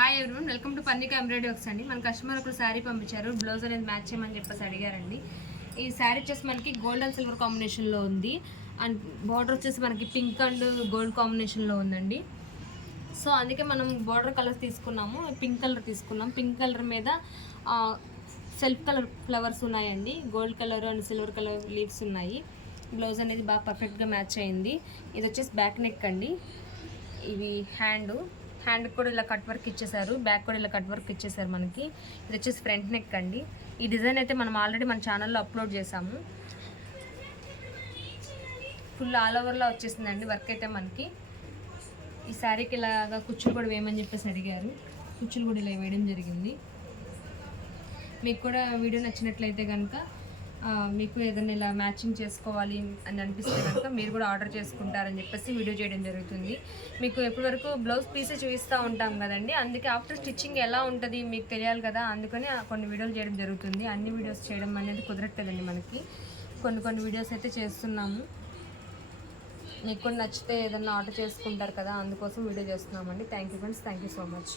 Hi everyone, welcome to Pannika embroidery works అండి. మన customer ఒకరు శారీ పంపించారు, బ్లౌజ్ అనేది మ్యాచ్ చేయమని చెప్పేసి అడిగారండి. ఈ శారీ వచ్చేసి మనకి గోల్డ్ అండ్ సిల్వర్ కాంబినేషన్లో ఉంది. అండ్ బార్డర్ వచ్చేసి మనకి పింక్ అండ్ గోల్డ్ కాంబినేషన్లో ఉందండి. సో అందుకే మనం బార్డర్ కలర్స్ తీసుకున్నాము. పింక్ కలర్ తీసుకున్నాం. పింక్ కలర్ మీద సెల్ఫ్ కలర్ ఫ్లవర్స్ ఉన్నాయండి. Gold colour and silver colour leaves ఉన్నాయి. బ్లౌజ్ అనేది బాగా పర్ఫెక్ట్గా మ్యాచ్ అయింది. ఇది వచ్చేసి బ్యాక్ నెక్ అండి. ఇవి హ్యాండ్ కూడా ఇలా కట్ వర్క్ ఇచ్చేసారు, బ్యాక్ కూడా ఇలా కట్ వర్క్ ఇచ్చేసారు మనకి. ఇది వచ్చేసి ఫ్రంట్ నెక్ అండి. ఈ డిజైన్ అయితే మనం ఆల్రెడీ మన ఛానల్లో అప్లోడ్ చేసాము. ఫుల్ ఆల్ ఓవర్లా వచ్చేసిందండి వర్క్ అయితే మనకి. ఈ శారీకి ఇలాగా కుచ్చులు కూడా వేయమని చెప్పేసి అడిగారు. కుచ్చులు కూడా ఇలా వేయడం జరిగింది. మీకు కూడా వీడియో నచ్చినట్లయితే కనుక మీకు ఏదైనా ఇలా మ్యాచింగ్ చేసుకోవాలి అని అనిపిస్తే కనుక మీరు కూడా ఆర్డర్ చేసుకుంటారని చెప్పేసి వీడియో చేయడం జరుగుతుంది. మీకు ఎప్పటివరకు బ్లౌజ్ పీసే చూపిస్తూ ఉంటాం కదండి, అందుకే ఆఫ్టర్ స్టిచ్చింగ్ ఎలా ఉంటుంది మీకు తెలియాలి కదా, అందుకని కొన్ని వీడియోలు చేయడం జరుగుతుంది. అన్ని వీడియోస్ చేయడం అనేది కుదరట్లేదండి మనకి. కొన్ని వీడియోస్ అయితే చేస్తున్నాము. మీకు కూడా నచ్చితే ఏదైనా ఆర్డర్ చేసుకుంటారు కదా, అందుకోసం వీడియో చేస్తున్నామండి. Thank you friends, thank you so much.